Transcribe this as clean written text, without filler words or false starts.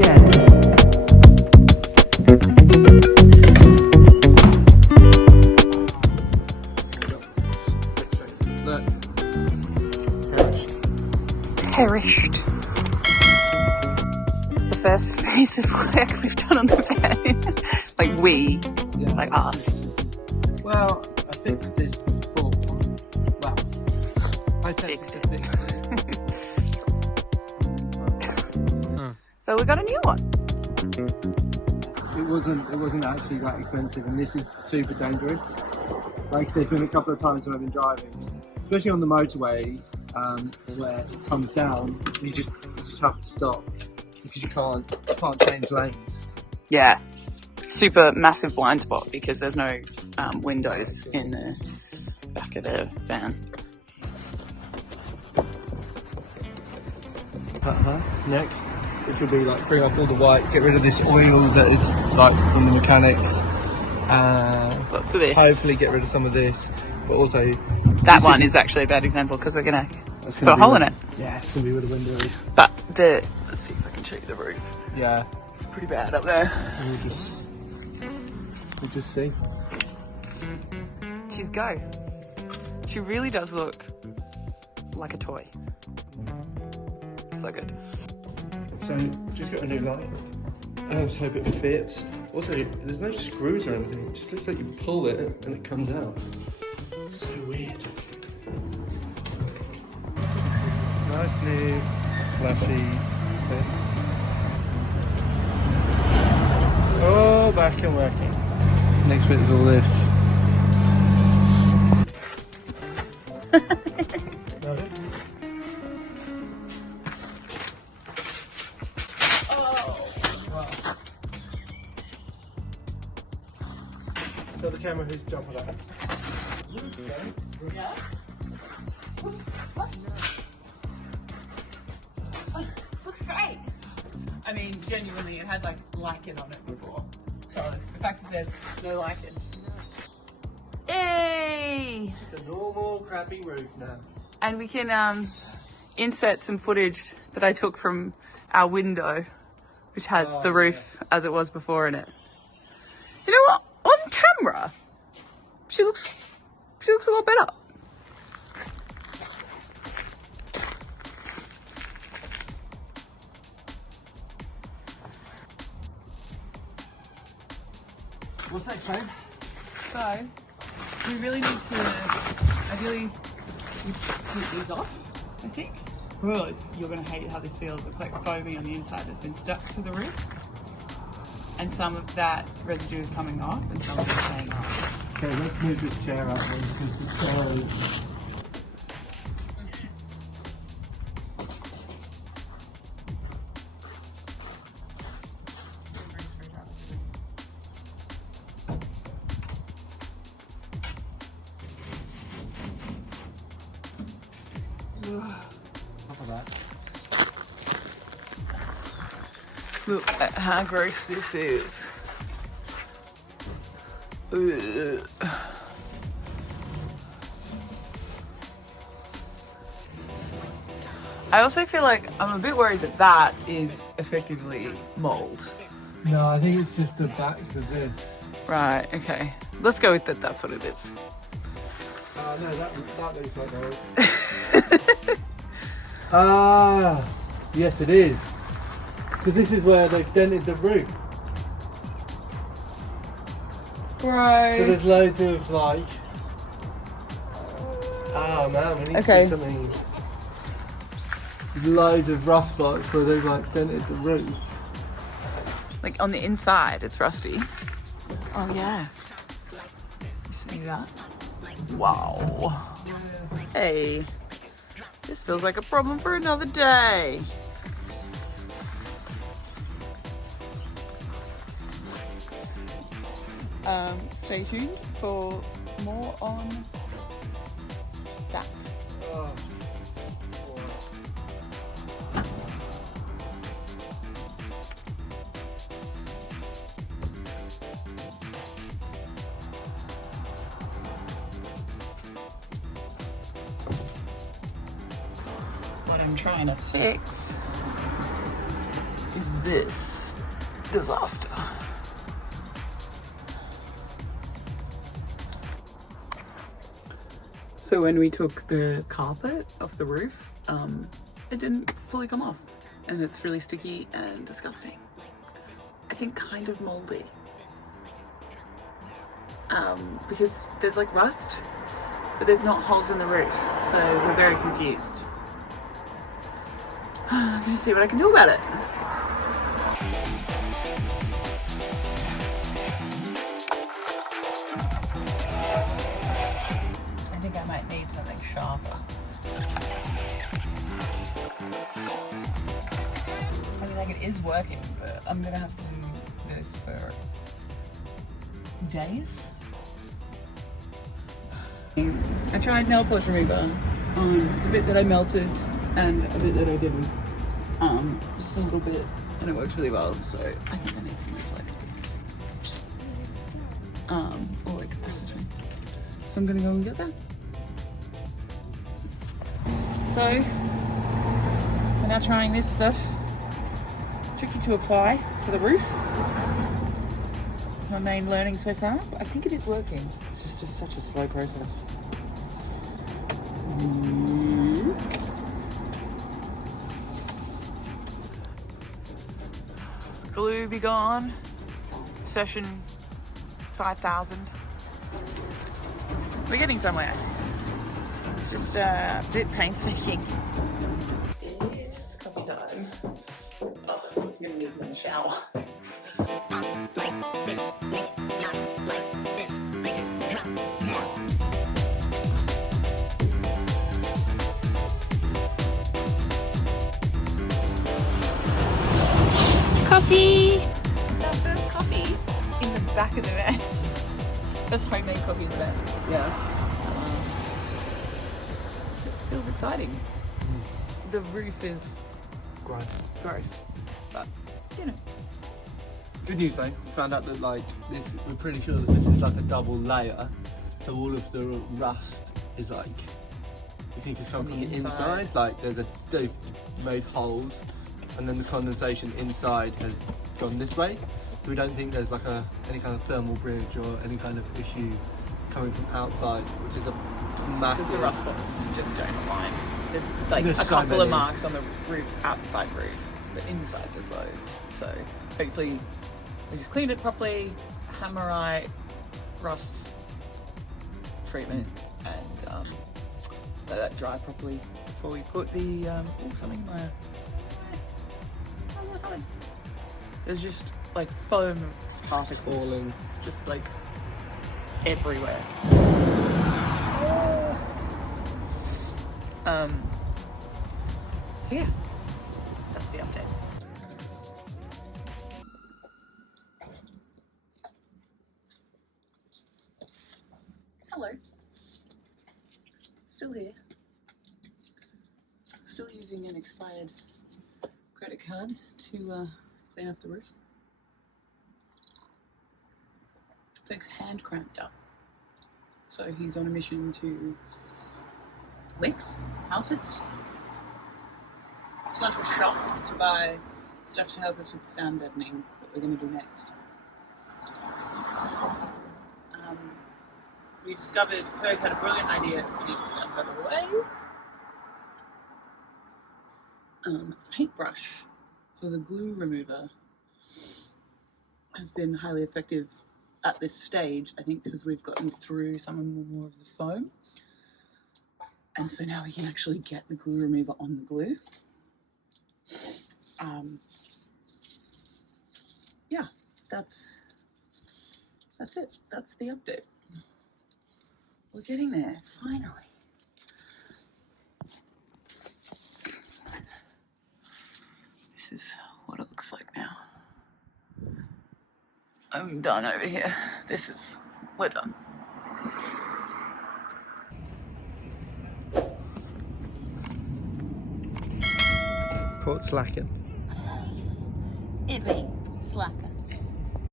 Yeah. Look. Perished. The first piece of work we've done on the van. Like we, Yeah. like us. Well, I fixed this before. Well, I fixed it. So we got a new one. It wasn't actually that expensive, and this is super dangerous. Like, there's been a couple of times when I've been driving, especially on the motorway, where it comes down, you just have to stop because you can't change lanes. Yeah. Super massive blind spot because there's no windows in the back of the van. Next, which will be like bring off all the white, get rid of this oil that is like from the mechanics. Lots of this. Hopefully get rid of some of this, but also that one is actually a bad example because we're gonna put a hole in it. Yeah, it's gonna be where the window is. But let's see if I can show you the roof. Yeah, It's pretty bad up there. We'll just see. She's go. She really does look like a toy. So good. So just got a new light. Let's hope it fits. Also, there's no screws or anything. It just looks like you pull it and it comes out. So weird. Nice new flashy thing. Oh, back and working. Next bit is all this. Show the camera who's jumping up. Yeah. Looks great. I mean, genuinely, it had like lichen on it before. So the fact that there's no lichen. Yay! It's a normal crappy roof now. And we can insert some footage that I took from our window, which has the roof as it was before in it. You know what? On camera, she looks a lot better. What's that, babe? So, we really need to ideally take these off, I think. Oh, you're going to hate how this feels. It's like foamy on the inside that's been stuck to the roof. And some of that residue is coming off and some of it's staying on. Okay, let's move this chair out then because the chair is... Top of that. Look at how gross this is. Ugh. I also feel like I'm a bit worried that that is effectively mold. No, I think it's just the back of this. Right, okay. Let's go with that, that's what it is. No, that looks like mold. Ah, yes it is. Because this is where they've dented the roof. Right. So there's loads of like... Oh man, we need to do something... Loads of rust spots where they've like dented the roof. Like on the inside, it's rusty. Oh yeah. You see that? Wow. Hey, this feels like a problem for another day. Stay tuned for more on that. Oh. What I'm trying to fix is this disaster. So when we took the carpet off the roof, it didn't fully come off, and it's really sticky and disgusting. I think kind of moldy. Because there's like rust, but there's not holes in the roof, so we're very confused. I'm gonna see what I can do about it. I think I might need something sharper. I mean, like, it is working, but I'm gonna have to do this for days. I tried nail polish remover on the bit that I melted and a bit that I didn't. Just a little bit, and it works really well, so I think I need some reflective. Or like acetone. So I'm gonna go and get that. So we're now trying this stuff. Tricky to apply to the roof. My main learning so far, but I think it is working. It's just such a slow process. Glue be gone. Session 5,000. We're getting somewhere. It's just a bit painstaking. It's coffee time. Oh, I'm gonna need a shower. Coffee! It's our first coffee in the back of the van. First homemade coffee in the van. Yeah. It feels exciting. The roof is gross, but you know. Good news though, we found out that like this, we're pretty sure that this is like a double layer, so all of the rust is like, we think it's come from the inside. Like they've made holes, and then the condensation inside has gone this way. So we don't think there's like any kind of thermal bridge or any kind of issue coming from outside, which is a massive. The rust spots just don't align. There's like a so couple of many marks on the roof, outside roof, but inside there's loads. So hopefully we just cleaned it properly, hammerite, rust treatment, and let that dry properly before we put the something in my. There's just like foam particles falling, just like everywhere. So yeah, that's the update. Hello. Still here. Still using an expired credit card to clean off the roof. Ferg's hand cramped up, so he's on a mission to Wix outfits. He's gone to a shop to buy stuff to help us with the sound deadening that we're going to do next. We discovered Ferg had a brilliant idea. We need to put that further away. Paintbrush for the glue remover has been highly effective at this stage, I think, because we've gotten through some more of the foam, and so now we can actually get the glue remover on the glue. Yeah, that's it. That's the update. We're getting there, finally. This is what it looks like now. I'm done over here. We're done. Caught slacking. It means slacker.